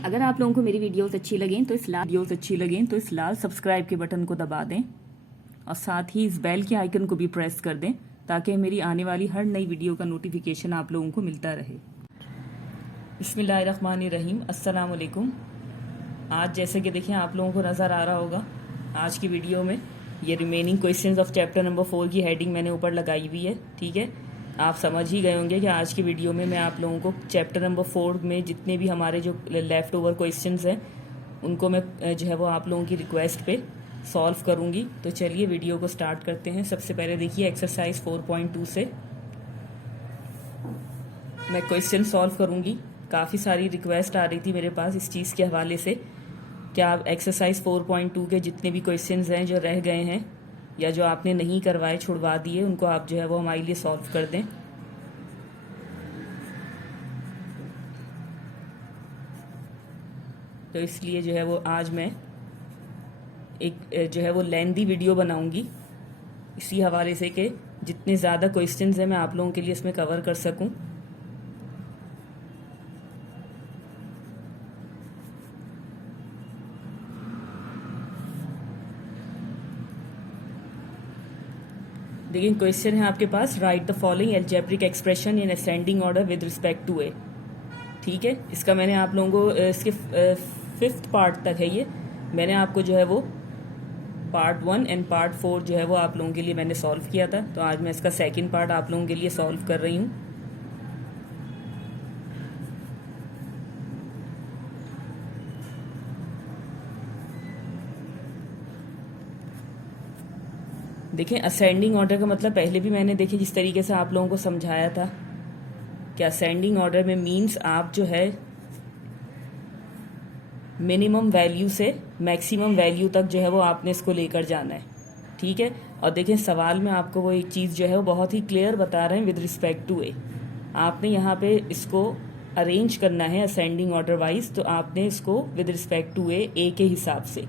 अगर आप लोगों को मेरी वीडियोस अच्छी लगें तो इस लाल सब्सक्राइब के बटन को दबा दें और साथ ही इस बेल के आइकन को भी प्रेस कर दें ताकि मेरी आने वाली हर नई वीडियो का नोटिफिकेशन आप लोगों को मिलता रहे। बिस्मिल्लाहिर्रहमानिर्रहीम, अस्सलाम वालेकुम। आज जैसे कि देखिए आप लोगों को नज़र आ रहा होगा, आज की वीडियो में ये remaining questions of chapter number 4 की हेडिंग मैंने ऊपर लगाई हुई है। ठीक है, आप समझ ही गए होंगे कि आज की वीडियो में मैं आप लोगों को चैप्टर नंबर 4 में जितने भी हमारे जो लेफ़्ट ओवर क्वेश्चंस हैं उनको मैं जो है वो आप लोगों की रिक्वेस्ट पे सॉल्व करूंगी। तो चलिए वीडियो को स्टार्ट करते हैं। सबसे पहले देखिए एक्सरसाइज 4.2 से मैं क्वेश्चन सॉल्व करूंगी। काफ़ी सारी रिक्वेस्ट आ रही थी मेरे पास इस चीज़ के हवाले से कि आप एक्सरसाइज 4.2 के जितने भी क्वेश्चंस हैं जो रह गए हैं या जो आपने नहीं करवाए, छुड़वा दिए, उनको आप जो है वो हमारे लिए सॉल्व कर दें। तो इसलिए जो है वो आज मैं एक जो है वो लेंथी वीडियो बनाऊंगी इसी हवाले से कि जितने ज़्यादा क्वेश्चंस हैं मैं आप लोगों के लिए इसमें कवर कर सकूं। देखिए क्वेश्चन है आपके पास, write the following algebraic expression in ascending order with respect to a. ठीक है, इसका मैंने आप लोगों को इसके 5th पार्ट तक है ये, मैंने आपको जो है वो पार्ट 1 एंड पार्ट 4 जो है वो आप लोगों के लिए मैंने सॉल्व किया था। तो आज मैं इसका 2nd पार्ट आप लोगों के लिए सॉल्व कर रही हूँ। देखिए असेंडिंग ऑर्डर का मतलब पहले भी मैंने देखिए जिस तरीके से आप लोगों को समझाया था कि असेंडिंग ऑर्डर में मीन्स आप जो है मिनिमम वैल्यू से मैक्सिमम वैल्यू तक जो है वो आपने इसको लेकर जाना है। ठीक है, और देखें सवाल में आपको वो एक चीज़ जो है वो बहुत ही क्लियर बता रहे हैं विद रिस्पेक्ट टू ए। आपने यहाँ पे इसको अरेंज करना है असेंडिंग ऑर्डर वाइज, तो आपने इसको विद रिस्पेक्ट टू ए के हिसाब से,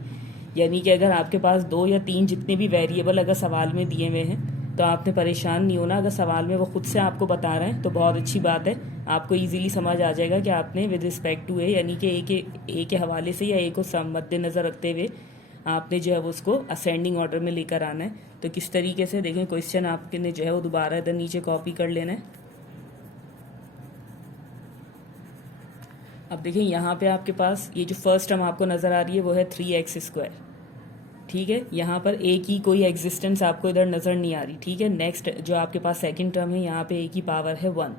यानी कि अगर आपके पास 2 या 3 जितने भी वेरिएबल अगर सवाल में दिए हुए हैं तो आपने परेशान नहीं होना। अगर सवाल में वो खुद से आपको बता रहे हैं तो बहुत अच्छी बात है, आपको इजीली समझ आ जाएगा कि आपने विद रिस्पेक्ट टू ए यानी कि ए के हवाले से या ए को मद्देनज़र रखते हुए आपने जो है वो उसको असेंडिंग ऑर्डर में लेकर आना है। तो किस तरीके से देखें क्वेश्चन आपने जो है वो दोबारा इधर नीचे कॉपी कर लेना है। अब देखिए यहाँ पे आपके पास ये जो फर्स्ट टर्म आपको नज़र आ रही है वो है 3x²। ठीक है, यहाँ पर ए की कोई एग्जिस्टेंस आपको इधर नज़र नहीं आ रही। ठीक है, नेक्स्ट जो आपके पास सेकंड टर्म है यहाँ पे ए की पावर है 1,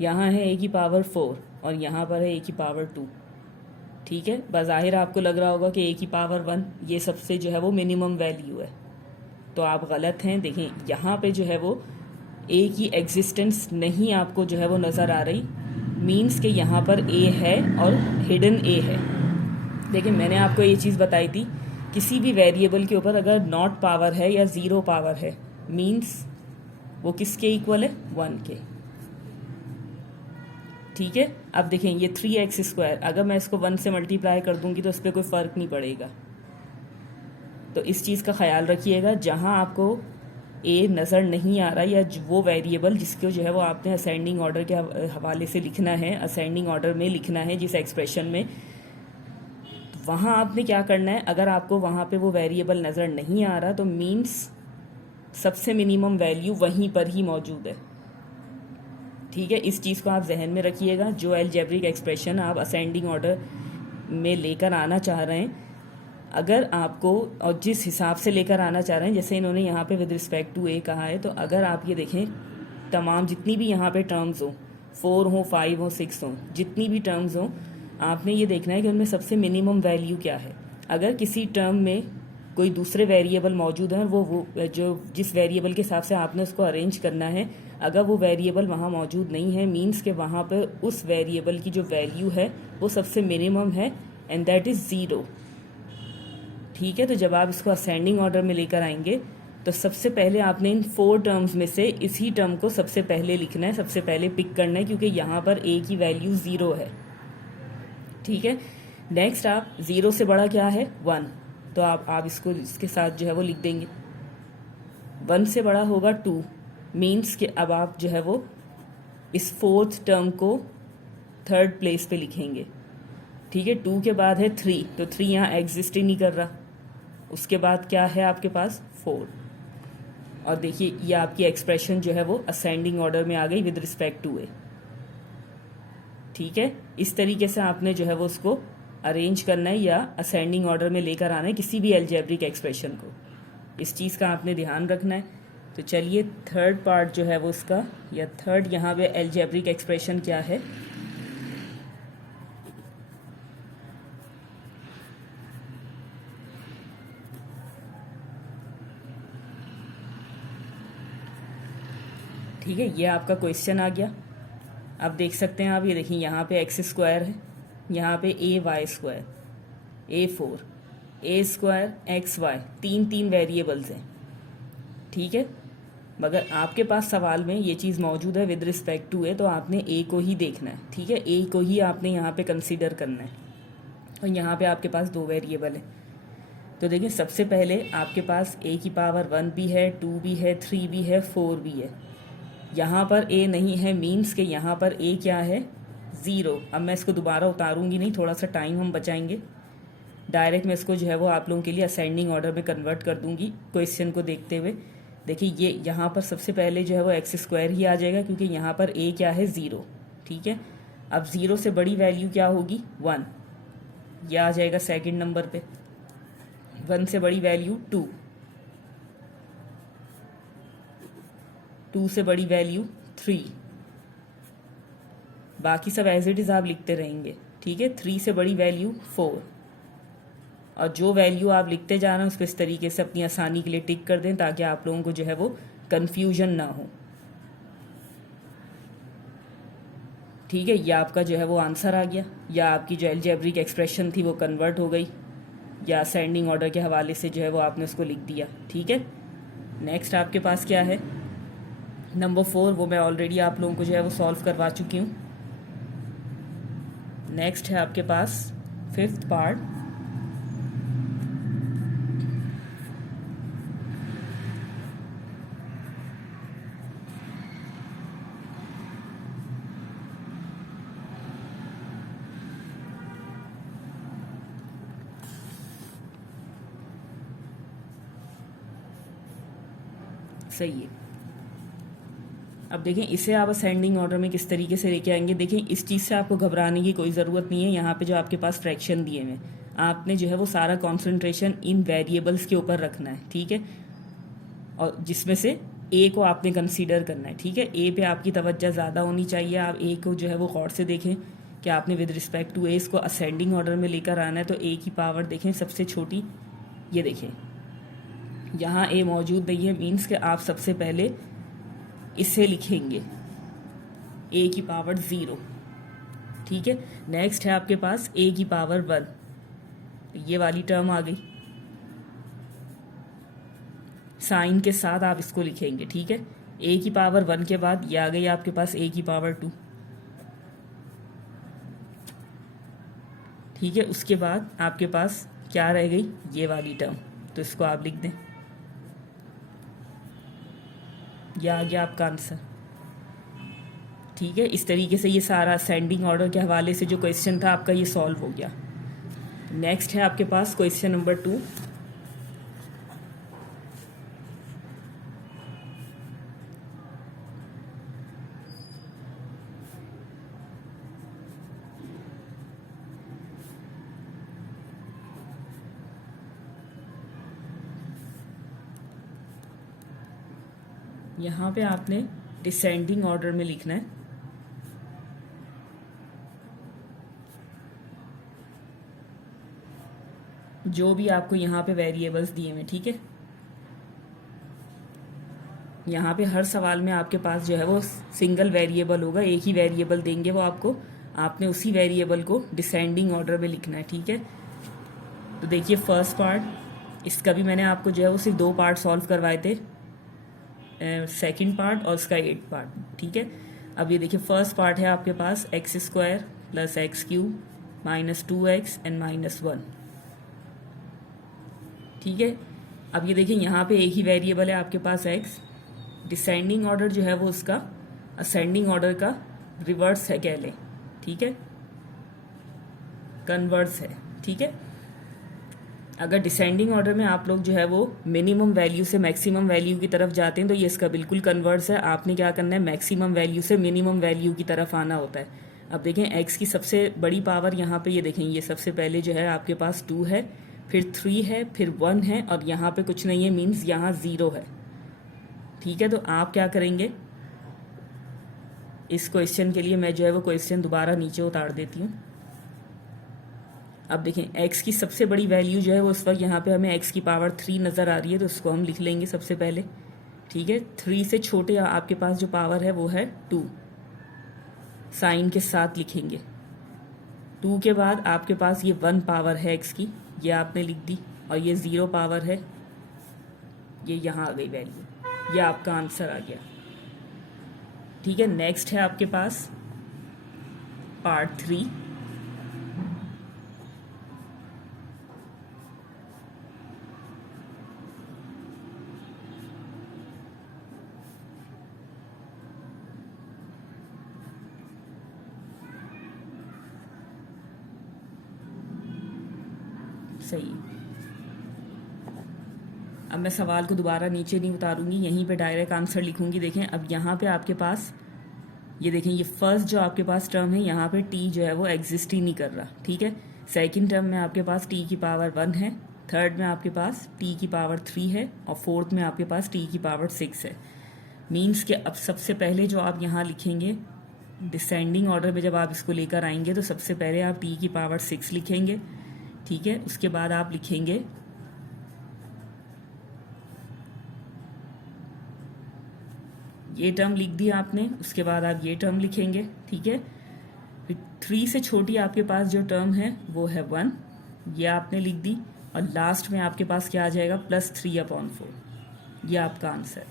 यहाँ है ए की पावर 4 और यहाँ पर है ए की पावर 2। ठीक है, बज़ाहिर आपको लग रहा होगा कि ए की पावर 1 ये सबसे जो है वो मिनिमम वैल्यू है, तो आप गलत हैं। देखें यहाँ पे जो है वो ए की एग्जिस्टेंस नहीं आपको जो है वो नज़र आ रही, मीन्स कि यहाँ पर ए है और हिडन ए है। देखिए मैंने आपको ये चीज़ बताई थी, किसी भी वेरिएबल के ऊपर अगर नॉट पावर है या 0 पावर है मीन्स वो किसके इक्वल है, 1 के। ठीक है, अब देखें ये 3x², अगर मैं इसको 1 से मल्टीप्लाई कर दूंगी तो इस पर कोई फ़र्क नहीं पड़ेगा। तो इस चीज़ का ख्याल रखिएगा, जहां आपको ए नज़र नहीं आ रहा या वो वेरिएबल जिसको जो है वो आपने असेंडिंग ऑर्डर के हवाले से लिखना है, असेंडिंग ऑर्डर में लिखना है जिस एक्सप्रेशन में, वहाँ आपने क्या करना है, अगर आपको वहाँ पे वो वेरिएबल नज़र नहीं आ रहा तो मीन्स सबसे मिनिमम वैल्यू वहीं पर ही मौजूद है। ठीक है, इस चीज़ को आप जहन में रखिएगा। जो अलजेब्रिक एक्सप्रेशन आप असेंडिंग ऑर्डर में लेकर आना चाह रहे हैं, अगर आपको और जिस हिसाब से लेकर आना चाह रहे हैं, जैसे इन्होंने यहाँ पे विद रिस्पेक्ट टू ए कहा है, तो अगर आप ये देखें तमाम जितनी भी यहाँ पे टर्म्स हो, 4 हो 5 हो 6 हो, जितनी भी टर्म्स हो, आपने ये देखना है कि उनमें सबसे मिनिमम वैल्यू क्या है। अगर किसी टर्म में कोई दूसरे वेरिएबल मौजूद है और वो जो जिस वेरिएबल के हिसाब से आपने उसको अरेंज करना है, अगर वो वेरिएबल वहाँ मौजूद नहीं है मीन्स के वहाँ पर उस वेरिएबल की जो वैल्यू है वो सबसे मिनिमम है एंड दैट इज़ 0। ठीक है, तो जब आप इसको असेंडिंग ऑर्डर में लेकर आएंगे तो सबसे पहले आपने इन 4 टर्म्स में से इसी टर्म को सबसे पहले लिखना है, सबसे पहले पिक करना है, क्योंकि यहाँ पर ए की वैल्यू 0 है। ठीक है, नेक्स्ट आप 0 से बड़ा क्या है, 1, तो आप इसको इसके साथ जो है वो लिख देंगे। 1 से बड़ा होगा 2, मीन्स कि अब आप जो है वो इस 4th टर्म को 3rd प्लेस पे लिखेंगे। ठीक है, 2 के बाद है 3, तो 3 यहाँ एग्जिस्ट ही नहीं कर रहा। उसके बाद क्या है आपके पास 4। और देखिए ये आपकी एक्सप्रेशन जो है वो असेंडिंग ऑर्डर में आ गई विद रिस्पेक्ट टू ए। ठीक है, इस तरीके से आपने जो है वो उसको अरेंज करना है या असेंडिंग ऑर्डर में लेकर आना है किसी भी एल्जेब्रिक एक्सप्रेशन को। इस चीज़ का आपने ध्यान रखना है। तो चलिए थर्ड पार्ट जो है वो उसका, या थर्ड यहाँ पे एल्जेब्रिक एक्सप्रेशन क्या है। ठीक है, ये आपका क्वेश्चन आ गया। अब देख सकते हैं आप, ये देखिए यहाँ पे एक्स स्क्वायर है, यहाँ पे ए वाई स्क्वायर, A4, ए स्क्वायर एक्स वाई, तीन वेरिएबल्स हैं। ठीक है, मगर आपके पास सवाल में ये चीज़ मौजूद है विद रिस्पेक्ट टू ए, तो आपने ए को ही देखना है। ठीक है, ए को ही आपने यहाँ पे कंसीडर करना है। और यहाँ पे आपके पास 2 वेरिएबल है। तो देखिए सबसे पहले आपके पास ए की पावर 1 भी है, 2 भी है, 3 भी है, 4 भी है। यहाँ पर ए नहीं है, मीन्स के यहाँ पर ए क्या है 0। अब मैं इसको दोबारा उतारूंगी नहीं, थोड़ा सा टाइम हम बचाएंगे। डायरेक्ट मैं इसको जो है वो आप लोगों के लिए असेंडिंग ऑर्डर में कन्वर्ट कर दूंगी क्वेश्चन को देखते हुए। देखिए ये यहाँ पर सबसे पहले जो है वो एक्स स्क्वायर ही आ जाएगा, क्योंकि यहाँ पर ए क्या है 0। ठीक है, अब 0 से बड़ी वैल्यू क्या होगी 1, यह आ जाएगा सेकंड नंबर पे। 1 से बड़ी वैल्यू 2, 2 से बड़ी वैल्यू 3, बाकी सब एज इट इज आप लिखते रहेंगे। ठीक है, 3 से बड़ी वैल्यू 4, और जो वैल्यू आप लिखते जा रहे हैं उसको इस तरीके से अपनी आसानी के लिए टिक कर दें, ताकि आप लोगों को जो है वो कंफ्यूजन ना हो। ठीक है, या आपका जो है वो आंसर आ गया, या आपकी जो अलजेब्रिक एक्सप्रेशन थी वो कन्वर्ट हो गई, या असेंडिंग ऑर्डर के हवाले से जो है वो आपने उसको लिख दिया। ठीक है, नेक्स्ट आपके पास क्या है नंबर 4, वो मैं ऑलरेडी आप लोगों को जो है वो सॉल्व करवा चुकी हूँ। नेक्स्ट है आपके पास 5th पार्ट। सही है, अब देखें इसे आप असेंडिंग ऑर्डर में किस तरीके से लेके आएंगे। देखें इस चीज़ से आपको घबराने की कोई ज़रूरत नहीं है। यहाँ पे जो आपके पास फ्रैक्शन दिए हुए, आपने जो है वो सारा कॉन्सेंट्रेशन इन वेरिएबल्स के ऊपर रखना है। ठीक है, और जिसमें से ए को आपने कंसीडर करना है। ठीक है, ए पे आपकी तवज्जो ज़्यादा होनी चाहिए। आप ए को जो है वो गौर से देखें कि आपने विद रिस्पेक्ट टू ए इसको असेंडिंग ऑर्डर में लेकर आना है। तो ए की पावर देखें सबसे छोटी, ये देखें यहाँ ए मौजूद नहीं है, मीन्स कि आप सबसे पहले इसे लिखेंगे ए की पावर 0। ठीक है, नेक्स्ट है आपके पास ए की पावर 1, ये वाली टर्म आ गई, साइन के साथ आप इसको लिखेंगे। ठीक है, ए की पावर 1 के बाद ये आ गई आपके पास ए की पावर 2। ठीक है, उसके बाद आपके पास क्या रह गई ये वाली टर्म, तो इसको आप लिख दें, यह आ गया आपका आंसर। ठीक है, इस तरीके से ये सारा असेंडिंग ऑर्डर के हवाले से जो क्वेश्चन था आपका ये सॉल्व हो गया। नेक्स्ट है आपके पास क्वेश्चन नंबर 2। यहाँ पे आपने डिसेंडिंग ऑर्डर में लिखना है। जो भी आपको यहाँ पे वेरिएबल्स दिए हुए, ठीक है, यहाँ पे हर सवाल में आपके पास जो है वो सिंगल वेरिएबल होगा, एक ही वेरिएबल देंगे वो आपको, आपने उसी वेरिएबल को डिसेंडिंग ऑर्डर में लिखना है। ठीक है, तो देखिए फर्स्ट पार्ट, इसका भी मैंने आपको जो है वो सिर्फ 2 पार्ट सॉल्व करवाए थे, सेकंड पार्ट और उसका 8 पार्ट। ठीक है, अब ये देखिए फर्स्ट पार्ट है आपके पास x square plus x cube minus 2x and minus 1। ठीक है, अब ये देखिए यहाँ पे एक ही वेरिएबल है आपके पास x, डिसेंडिंग ऑर्डर जो है वो उसका असेंडिंग ऑर्डर का रिवर्स है कह लें। ठीक है, कन्वर्स है, ठीक है। अगर डिसेंडिंग ऑर्डर में आप लोग जो है वो मिनिमम वैल्यू से मैक्सिमम वैल्यू की तरफ जाते हैं तो ये इसका बिल्कुल कन्वर्स है। आपने क्या करना है, मैक्सिमम वैल्यू से मिनिमम वैल्यू की तरफ आना होता है। अब देखें x की सबसे बड़ी पावर यहाँ पे, ये देखें, ये सबसे पहले जो है आपके पास 2 है, फिर 3 है, फिर 1 है, और यहाँ पे कुछ नहीं है, मीन्स यहाँ 0 है, ठीक है। तो आप क्या करेंगे, इस क्वेश्चन के लिए मैं जो है वो क्वेश्चन दोबारा नीचे उतार देती हूँ। अब देखें x की सबसे बड़ी वैल्यू जो है वो इस वक्त यहाँ पे हमें x की पावर 3 नज़र आ रही है, तो उसको हम लिख लेंगे सबसे पहले, ठीक है। 3 से छोटे आपके पास जो पावर है वो है 2, साइन के साथ लिखेंगे। 2 के बाद आपके पास ये 1 पावर है x की, ये आपने लिख दी, और ये 0 पावर है, ये यहाँ आ गई वैल्यू, ये आपका आंसर आ गया, ठीक है। नेक्स्ट है आपके पास पार्ट 3। सही। अब मैं सवाल को दोबारा नीचे नहीं उतारूंगी, यहीं पे डायरेक्ट आंसर लिखूंगी। देखें अब यहाँ पे आपके पास ये देखें, ये फर्स्ट जो आपके पास टर्म है यहाँ पे t जो है वो एग्जिस्ट ही नहीं कर रहा, ठीक है। सेकंड टर्म में आपके पास t की पावर 1 है, थर्ड में आपके पास t की पावर 3 है, और फोर्थ में आपके पास t की पावर 6 है। मीन्स कि अब सबसे पहले जो आप यहाँ लिखेंगे, डिसेंडिंग ऑर्डर में जब आप इसको लेकर आएंगे तो सबसे पहले आप t की पावर 6 लिखेंगे, ठीक है। उसके बाद आप लिखेंगे ये टर्म लिख दिया आपने, उसके बाद आप ये टर्म लिखेंगे, ठीक है। फिर 3 से छोटी आपके पास जो टर्म है वो है 1, ये आपने लिख दी, और लास्ट में आपके पास क्या आ जाएगा, +3/4, ये आपका आंसर,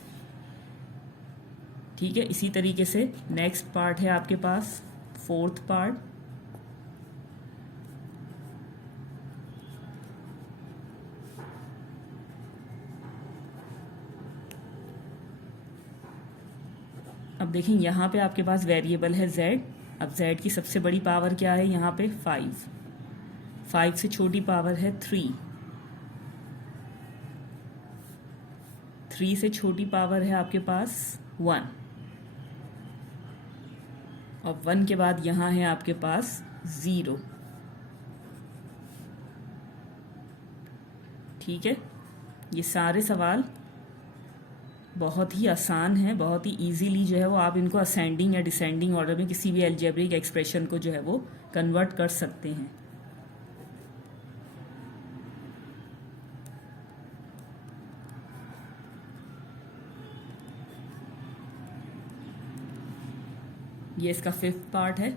ठीक है। इसी तरीके से नेक्स्ट पार्ट है आपके पास 4th पार्ट। अब देखें यहाँ पे आपके पास वेरिएबल है z। अब z की सबसे बड़ी पावर क्या है यहाँ पे, 5 से छोटी पावर है 3 से छोटी पावर है आपके पास 1, और 1 के बाद यहाँ है आपके पास 0, ठीक है। ये सारे सवाल बहुत ही आसान है, बहुत ही इजीली जो है वो आप इनको असेंडिंग या डिसेंडिंग ऑर्डर में किसी भी अलजेब्रिक एक्सप्रेशन को जो है वो कन्वर्ट कर सकते हैं। ये इसका 5th पार्ट है।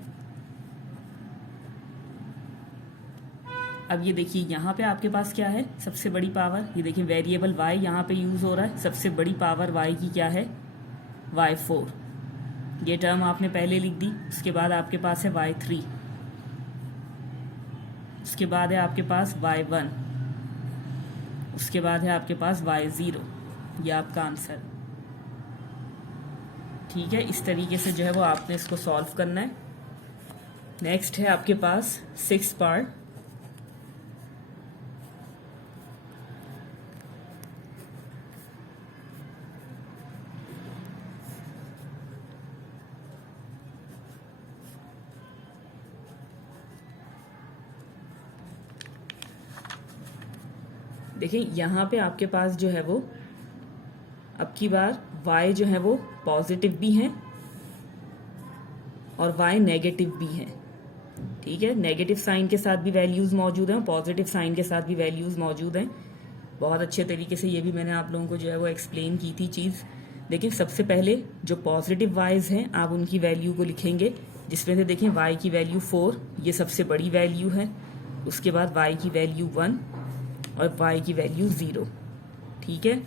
अब ये देखिए यहाँ पे आपके पास क्या है, सबसे बड़ी पावर, ये देखिए वेरिएबल y यहाँ पे यूज़ हो रहा है, सबसे बड़ी पावर y की क्या है, y4, ये टर्म आपने पहले लिख दी। उसके बाद आपके पास है y3, उसके बाद है आपके पास y1, उसके बाद है आपके पास y0, ये आपका आंसर, ठीक है। इस तरीके से जो है वो आपने इसको सॉल्व करना है। नेक्स्ट है आपके पास 6th पार्ट। देखिए यहाँ पे आपके पास जो है वो अब की बार y जो है वो पॉजिटिव भी हैं और y नेगेटिव भी हैं, ठीक है। नेगेटिव साइन के साथ भी वैल्यूज़ मौजूद हैं और पॉजिटिव साइन के साथ भी वैल्यूज़ मौजूद हैं। बहुत अच्छे तरीके से ये भी मैंने आप लोगों को जो है वो एक्सप्लेन की थी चीज़। देखिए सबसे पहले जो पॉजिटिव वाइज हैं आप उनकी वैल्यू को लिखेंगे, जिसमें से देखें y की वैल्यू 4, ये सबसे बड़ी वैल्यू है। उसके बाद y की वैल्यू 1 और y की वैल्यू 0, ठीक है।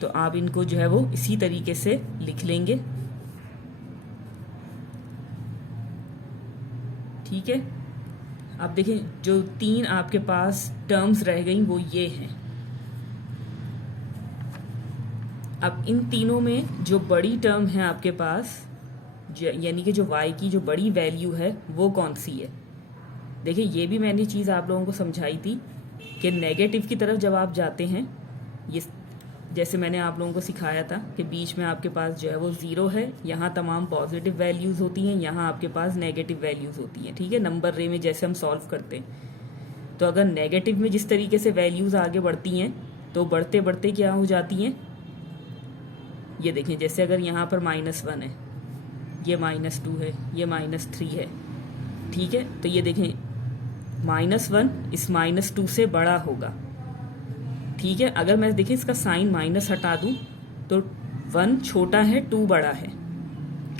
तो आप इनको जो है वो इसी तरीके से लिख लेंगे, ठीक है। अब देखें जो 3 आपके पास टर्म्स रह गई वो ये हैं। अब इन तीनों में जो बड़ी टर्म है आपके पास, यानी कि जो y की जो बड़ी वैल्यू है वो कौन सी है, देखिए ये भी मैंने चीज़ आप लोगों को समझाई थी कि नेगेटिव की तरफ जब आप जाते हैं, ये जैसे मैंने आप लोगों को सिखाया था कि बीच में आपके पास जो है वो ज़ीरो है, यहाँ तमाम पॉजिटिव वैल्यूज़ होती हैं, यहाँ आपके पास नेगेटिव वैल्यूज़ होती हैं, ठीक है, नंबर रे में जैसे हम सॉल्व करते हैं। तो अगर नेगेटिव में जिस तरीके से वैल्यूज़ आगे बढ़ती हैं तो बढ़ते बढ़ते क्या हो जाती हैं, ये देखें, जैसे अगर यहाँ पर -1 है, ये -2 है, ये -3 है, ठीक है, तो ये देखें -1 इस -2 से बड़ा होगा, ठीक है। अगर मैं देखिए इसका साइन माइनस हटा दूं तो 1 छोटा है, 2 बड़ा है,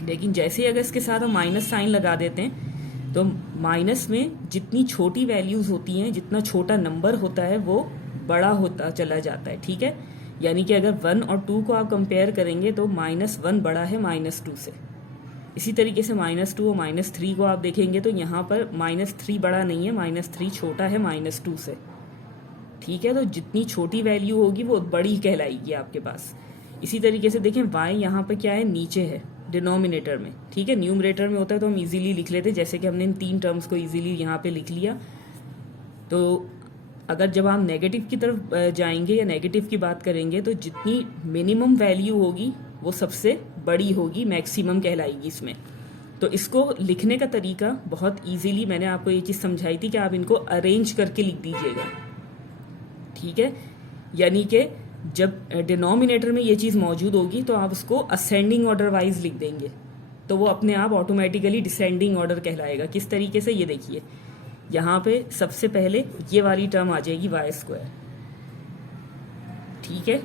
लेकिन जैसे ही अगर इसके साथ हम माइनस साइन लगा देते हैं तो माइनस में जितनी छोटी वैल्यूज़ होती हैं, जितना छोटा नंबर होता है वो बड़ा होता चला जाता है, ठीक है। यानी कि अगर 1 और 2 को आप कंपेयर करेंगे तो -1 बड़ा है -2 से। इसी तरीके से -2 और -3 को आप देखेंगे तो यहाँ पर -3 बड़ा नहीं है, -3 छोटा है -2 से, ठीक है। तो जितनी छोटी वैल्यू होगी वो बड़ी कहलाएगी आपके पास। इसी तरीके से देखें y यहाँ पर क्या है, नीचे है डिनोमिनेटर में, ठीक है। न्यूमरेटर में होता है तो हम इजीली लिख लेते, जैसे कि हमने इन 3 टर्म्स को इजीली यहाँ पे लिख लिया। तो अगर जब आप नेगेटिव की तरफ जाएंगे या नेगेटिव की बात करेंगे तो जितनी मिनिमम वैल्यू होगी वो सबसे बड़ी होगी, मैक्सिमम कहलाएगी इसमें। तो इसको लिखने का तरीका बहुत इजीली मैंने आपको ये चीज़ समझाई थी कि आप इनको अरेंज करके लिख दीजिएगा, ठीक है। यानी कि जब डिनोमिनेटर में ये चीज़ मौजूद होगी तो आप उसको असेंडिंग ऑर्डर वाइज लिख देंगे, तो वो अपने आप ऑटोमेटिकली डिसेंडिंग ऑर्डर कहलाएगा। किस तरीके से, ये देखिए यहाँ पे सबसे पहले ये वाली टर्म आ जाएगी y², ठीक है।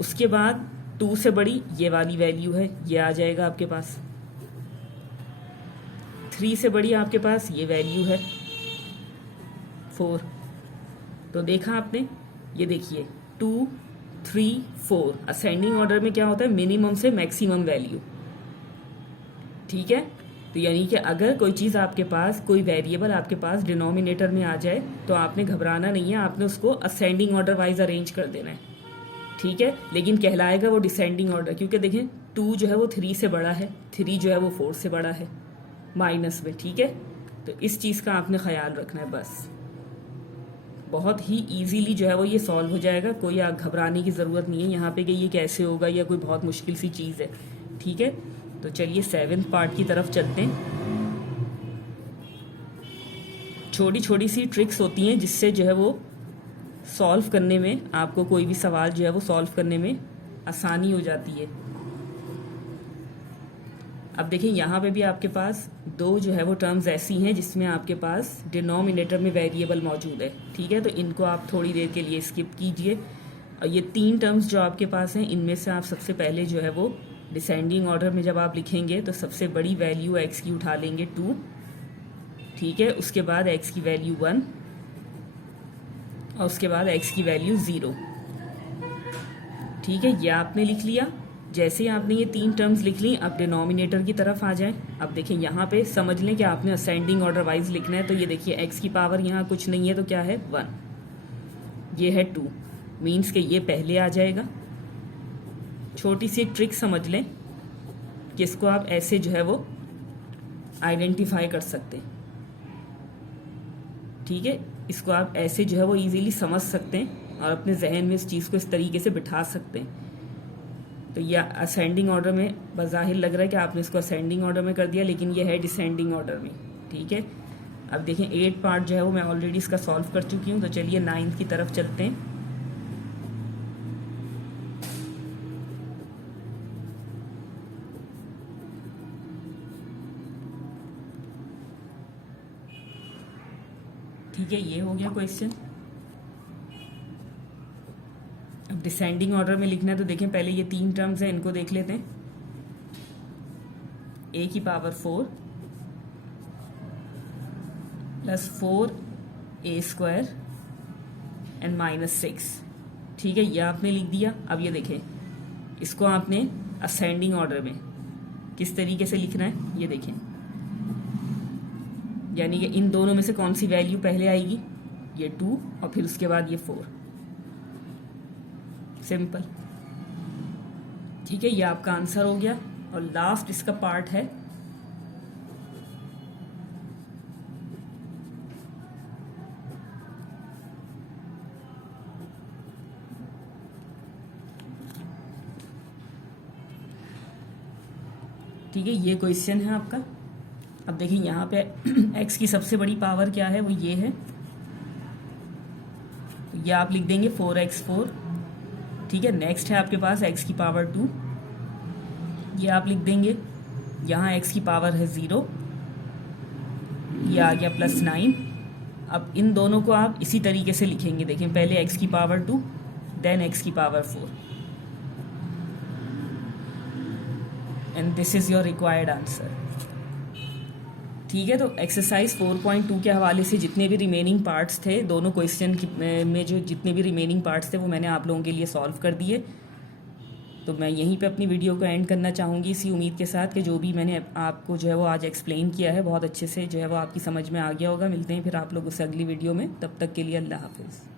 उसके बाद 2 से बड़ी ये वाली वैल्यू है, ये आ जाएगा आपके पास। 3 से बड़ी आपके पास ये वैल्यू है 4। तो देखा आपने, ये देखिए 2, 3, 4 असेंडिंग ऑर्डर में क्या होता है, मिनिमम से मैक्सिमम वैल्यू, ठीक है। तो यानी कि अगर कोई चीज़ आपके पास, कोई वेरिएबल आपके पास डिनोमिनेटर में आ जाए तो आपने घबराना नहीं है, आपने उसको असेंडिंग ऑर्डर वाइज अरेंज कर देना है, ठीक है। लेकिन कहलाएगा वो डिसेंडिंग ऑर्डर, क्योंकि देखें 2 जो है वो 3 से बड़ा है, 3 जो है वो 4 से बड़ा है माइनस में, ठीक है। तो इस चीज़ का आपने ख्याल रखना है, बस बहुत ही इजीली जो है वो ये सॉल्व हो जाएगा, कोई आप घबराने की ज़रूरत नहीं है यहाँ पे कि ये कैसे होगा या कोई बहुत मुश्किल सी चीज़ है, ठीक है। तो चलिए 7th पार्ट की तरफ चलते हैं। छोटी छोटी सी ट्रिक्स होती हैं जिससे जो है वो सॉल्व करने में, आपको कोई भी सवाल जो है वो सॉल्व करने में आसानी हो जाती है। अब देखिए यहाँ पे भी आपके पास 2 जो है वो टर्म्स ऐसी हैं जिसमें आपके पास डिनोमिनेटर में वेरिएबल मौजूद है, ठीक है। तो इनको आप थोड़ी देर के लिए स्किप कीजिए। और ये 3 टर्म्स जो आपके पास हैं, इनमें से आप सबसे पहले जो है वो डिसेंडिंग ऑर्डर में जब आप लिखेंगे तो सबसे बड़ी वैल्यू x की उठा लेंगे 2, ठीक है। उसके बाद x की वैल्यू 1 और उसके बाद x की वैल्यू 0, ठीक है। ये आपने लिख लिया। जैसे ही आपने ये 3 टर्म्स लिख ली, अब डिनोमिनेटर की तरफ आ जाएं। अब देखिए यहाँ पे समझ लें कि आपने असेंडिंग ऑर्डर वाइज लिखना है। तो ये देखिए x की पावर यहाँ कुछ नहीं है तो क्या है 1, ये है 2, मीन्स कि ये पहले आ जाएगा। छोटी सी एक ट्रिक समझ लें कि इसको आप ऐसे जो है वो आइडेंटिफाई कर सकते हैं, ठीक है। इसको आप ऐसे जो है वो इजीली समझ सकते हैं और अपने जहन में इस चीज़ को इस तरीके से बिठा सकते हैं। तो यह असेंडिंग ऑर्डर में बज़ाहिर लग रहा है कि आपने इसको असेंडिंग ऑर्डर में कर दिया, लेकिन ये है डिसेंडिंग ऑर्डर में, ठीक है। अब देखें 8 पार्ट जो है वो मैं ऑलरेडी इसका सॉल्व कर चुकी हूँ। तो चलिए 9th की तरफ चलते हैं। ठीक है, ये हो गया क्वेश्चन। अब डिसेंडिंग ऑर्डर में लिखना है तो देखें पहले ये 3 टर्म्स हैं, इनको देख लेते हैं। a की पावर 4 प्लस 4a² एंड -6, ठीक है, ये आपने लिख दिया। अब ये देखें इसको आपने असेंडिंग ऑर्डर में किस तरीके से लिखना है, ये देखें। यानी कि इन दोनों में से कौन सी वैल्यू पहले आएगी, ये 2 और फिर उसके बाद ये 4, सिंपल, ठीक है। ये आपका आंसर हो गया। और लास्ट इसका पार्ट है ठीक है, ये क्वेश्चन है आपका। अब देखिए यहाँ पे x की सबसे बड़ी पावर क्या है, वो ये है, ये आप लिख देंगे 4x4। ठीक है, नेक्स्ट है आपके पास x की पावर 2, ये आप लिख देंगे। यहाँ x की पावर है 0, ये आ गया +9। अब इन दोनों को आप इसी तरीके से लिखेंगे। देखें, पहले x की पावर 2, देन x की power 4, and this is your required answer. ठीक है, तो एक्सरसाइज 4.2 के हवाले से जितने भी रिमेनिंग पार्ट्स थे, दोनों क्वेश्चन में जो जितने भी रिमेनिंग पार्ट्स थे वो मैंने आप लोगों के लिए सॉल्व कर दिए। तो मैं यहीं पे अपनी वीडियो को एंड करना चाहूँगी इसी उम्मीद के साथ कि जो भी मैंने आपको जो है वो आज एक्सप्लेन किया है बहुत अच्छे से जो है वो आपकी समझ में आ गया होगा। मिलते हैं फिर आप लोग उस अगली वीडियो में, तब तक के लिए अल्लाह हाफिज़।